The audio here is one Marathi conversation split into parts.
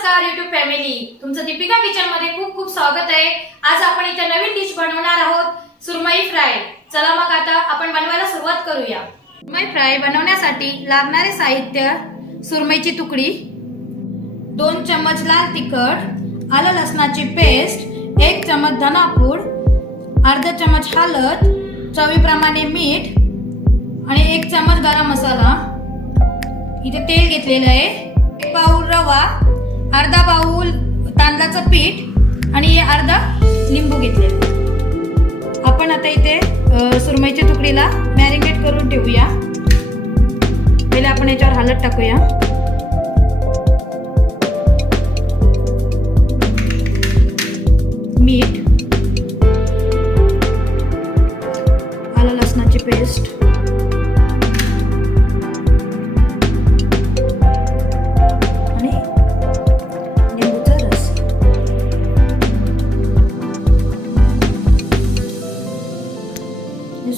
नमस्कार YouTube फॅमिली, तुमचं दीपिका किचन मध्ये खूप खूप स्वागत आहे। आज आपण इथे नवीन डिश बनवणार आहोत, सुरमई फ्राय। चला मग आता आपण बनवायला सुरुवात करूया। सुरमई फ्राय बनवण्यासाठी लागणारे साहित्य: सुरमईची तुकडी, 2 चम्मच लाल तिखट, आलं लसणाची पेस्ट, 1 चम्मच धनापूड, अर्धा चम्मच हळद, चवीप्रमाणे मीठ आणि 1 चम्मच गरम मसाला। इथे तेल घेतलेलं आहे, 1 बाउल रवा, अर्धा बाउल तांदळाचं पीठ आणि अर्धा लिंबू घेतलेलं। आपण आता इथे सुरमईच्या तुकडीला मॅरिनेट करून ठेवूया। पहिले आपण याच्यावर हळद टाकूया, मीठ, आलं लसणाची पेस्ट,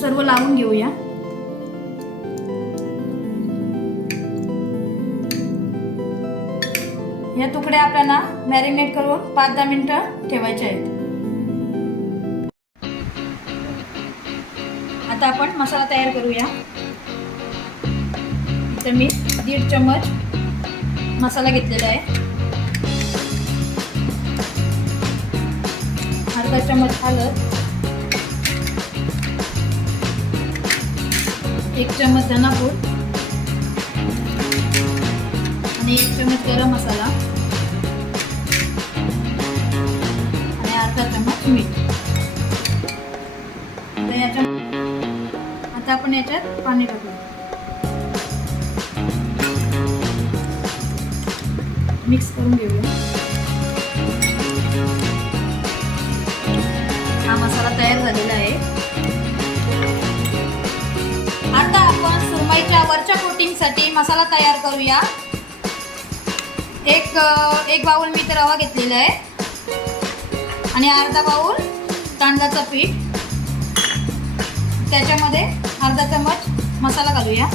सर्व लावून घेऊया। या तुकड्या आपल्याला मॅरिनेट करून 5-10 मिनिटं ठेवायच्या आहेत। आता आपण मसाला तयार करूया। इथे मी 1.5 चम्मच मसाला घेतलेला आहे, अर्धा चम्मच हळद, 1 चम्मच धनापूड आणि 1 चम्मच गरम मसाला आणि अर्धा चम्मच मीठ। आता आपण याच्यात पाणी टाकूया, मिक्स करून घेऊया। हा मसाला तयार झालेला आहे। आता आपण सुरमईच्या वरच्या कोटिंगसाठी मसाला तयार करूया। एक बाउल मी इथे रवा घेतलेला आहे आणि अर्धा बाउल तांदळाचं पीठ, त्याच्यामध्ये अर्धा चम्मच मसाला घालूया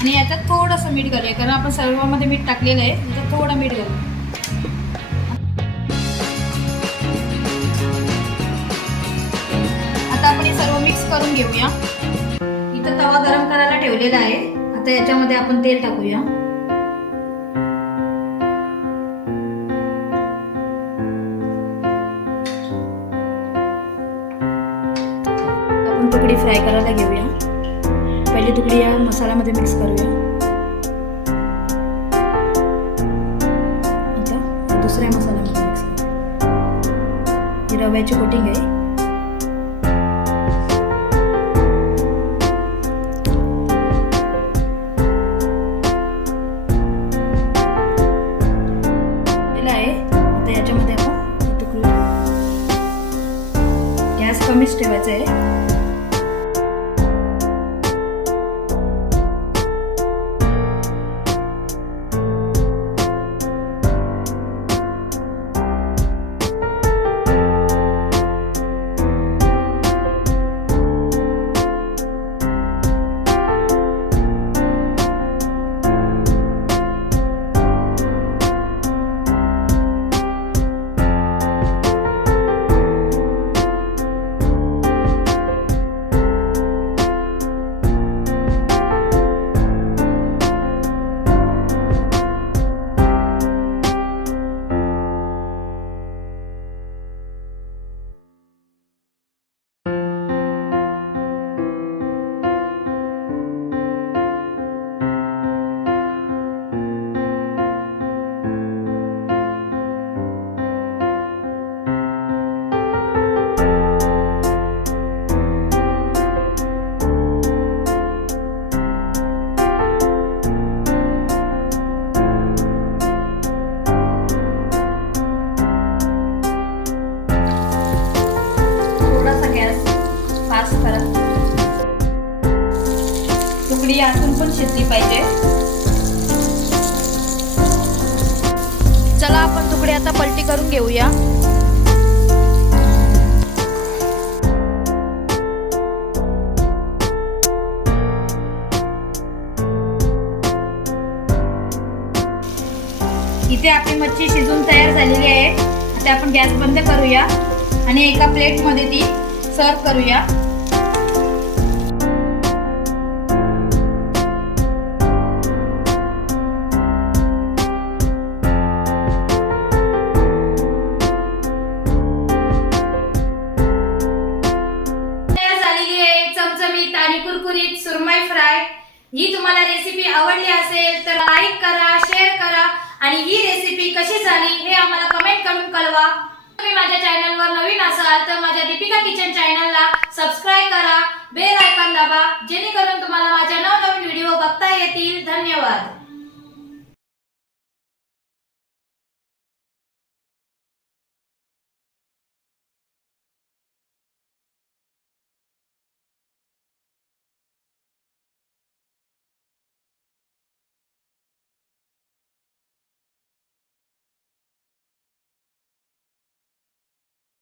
आणि याच्यात थोडंसं मीठ घालूया, कारण आपण सर्वांमध्ये मीठ टाकलेलं आहे, याच्यात थोडं मीठ घालूया। आता आपण हे सर्व मिक्स करून घेऊया। इथं तवा गरम करायला ठेवलेला आहे। आता याच्यामध्ये आपण तेल टाकूया, आपण तुकडी फ्राय करायला घेऊया। पहिली तुकडी या मसाल्यामध्ये मिक्स करूया। आता दुसऱ्या मसाल्यामध्ये मिक्स करूया। ही रव्याची कोटिंग आहे। गॅस कमीच ठेवायचा आहे। तुकडी आतून पण शिजली पाहिजे। चला आपण तुकडी आता पलटी करून घेऊया। इथे आपली मच्छी शिजून तयार झालेली आहे. आता आपण गॅस बंद करूया आणि एका प्लेट मध्ये ती सर्व करूया. तयार झालेली आहे चमचमीत आणि कुरकुरीत सुरमई फ्राय. ही तुम्हाला रेसिपी आवडली असेल तर लाईक करा, शेअर करा आणि ही रेसिपी कशी झाली हे आम्हाला कमेंट करून कळवा. तुम्ही माझ्या चॅनलवर नवीन असाल तर माझ्या दीपिका किचन चॅनलला सबस्क्राइब करा, बेल आयकॉन दाबा जेणेकरून तुम्हाला माझ्या नवनवीन व्हिडिओ बघता येतील. धन्यवाद.